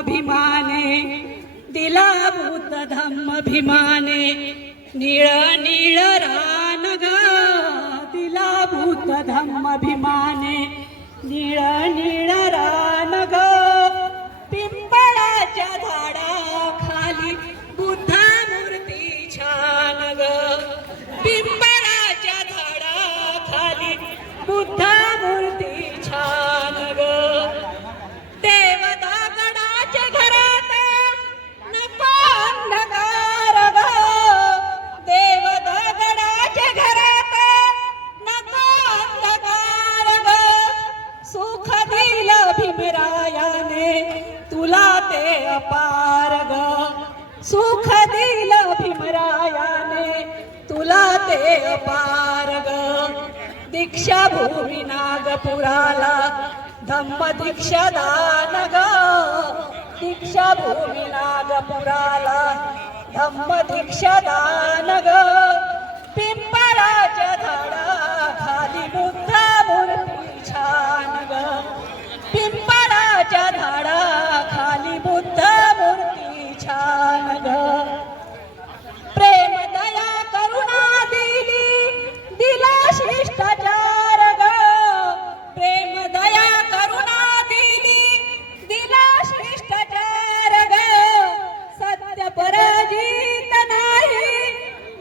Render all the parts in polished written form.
धम्म भीमाने, दिला बुद्ध धम्म भीमाने, निळ निळ रान ग, दिला बुद्ध धम्म भीमाने, निळ निळ रान ग, पिंपळाच्या झाडाखाली बुद्ध मूर्ती छान ग, पिंपळाच्या झाडाखाली बुद्ध मूर्ती छान ग, देव दगडाच्या घरात नको अंधकार ग, देव दगडाच्या घरात नको अंधकार ग, सुख दिलं भीमरायाने तुला ते अपार ग, सुख दिलं भीमरायाने तुला ते अपार ग, दीक्षा भूमी नागपुराला धम्म दीक्षा दान ग, दीक्षा भूमी नागपुराला धम्म दीक्षा दान ग, पिंपळाच्या झाडाखाली बुद्ध मूर्ती छान ग, पिंपळाच्या झाडाखाली बुद्ध मूर्ती छान ग, प्रेम दया करुणा दिला शिष्टाचार ग, प्रेम दया करुणा दिला शिष्टाचार ग, सत्य पराजित नाही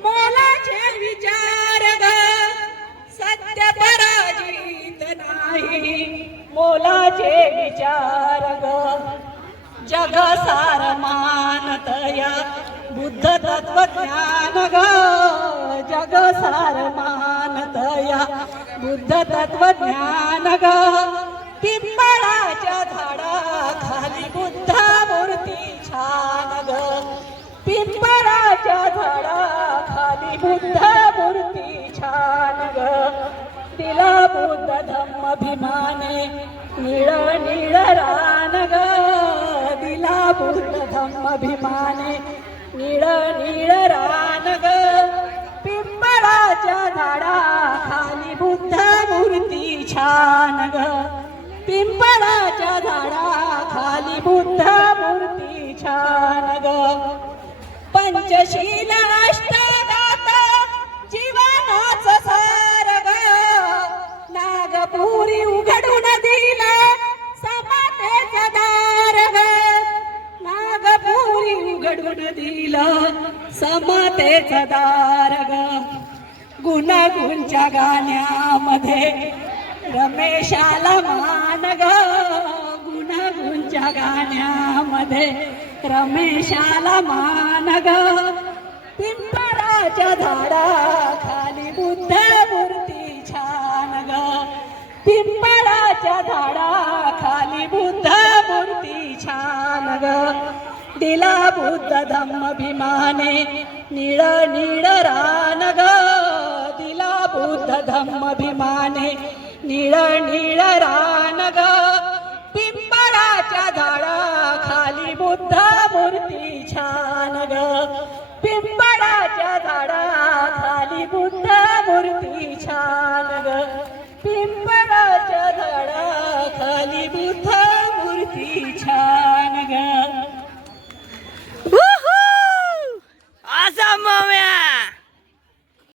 मोलाचे विचार ग, सत्य पराजित नाही मोलाचे विचार ग, जग सार मानतया बुद्ध तत्वज्ञान ग, जग सार मानतया बुद्ध तत्वज्ञान ग, पिंपळाच्या झाडाखाली बुद्ध मूर्ती छान ग, पिंपळाच्या झाडाखाली बुद्ध मूर्ती छान ग, दिला बुद्ध धम्म भीमाने निळ निळ रान ग, दिला बुद्ध धम्म भीमाने निळ निळ रान ग, पिंपळाच्या झाडाखाली बुद्ध मूर्ती छान ग, पिंपळाच्या झाडाखाली बुद्ध मूर्ती छान ग, पंचशील अष्टगात जीवनाचं सार ग, नागपुरी उघडून दिला समतेचं दार ग, नागपुरी उघडून दिलं समतेचं दार ग, गुणगुंच्या गाण्यामध्ये रमेशाला मान ग, गुणगुंच्या गाण्यामध्ये रमेशाला मान ग, पिंपळाच्या झाडाखाली बुद्ध मूर्ती छान ग, पिंपळाच्या झाडाखाली बुद्ध मूर्ती छान ग, दिला बुद्ध धम्म भीमाने निळ निळ रान ग, दिला बुद्ध धम्म भीमाने निळ निळ रान ग, पिंपळाच्या झाडाखाली बुद्ध मूर्ती छान ग, पिंपळाच्या झाडाखाली बुद्ध मूर्ती छान ग, पिंपळाच्या झाडाखाली बुद्ध